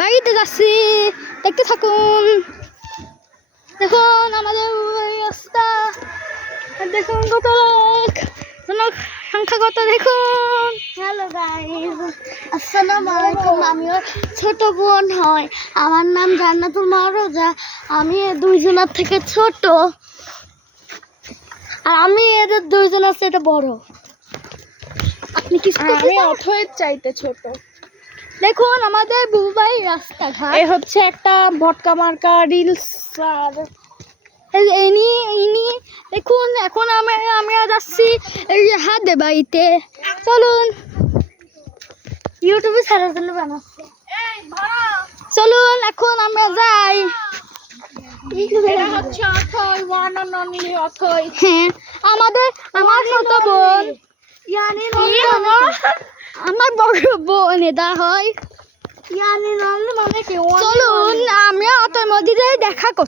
বাড়িতে যাচ্ছি, দেখতে থাকুন। দেখুন আমাদের রাস্তা, দেখুন কত লোক, সংখ্যা কত দেখুন। হ্যালো গাইস, আসসালামু আলাইকুম। আমিও ছোট বোন হয়, আমার নাম জান্নাতুল মারুজা। আমি দুইজনের থেকে ছোট, আর আমি এদের দুইজনের থেকে বড়। আপনি কি আমি অথয়ের চাইতে ছোট। দেখুন আমাদের বুবাই রাস্তাঘাট। এই হচ্ছে একটা ভটকা মার্কা রিলস। আর ইনি দেখুন এখন আমরা যাচ্ছি এই যে হাতে বাড়িতে। চলুন, ইউটিউবে ছাড়ার জন্য বানাচ্ছে। চলুন এখন আমরা যাই। এটা হচ্ছে অথয়, ওয়ান অ্যান্ড অনলি অথয়। হ্যাঁ, আমার ছোট বোন, ইয়ানি আমার বড় বোন এটা হয়। ইয়ানি নন্দ মানে কি? চলুন আমরা অটোর মধ্যে দেখা করছি।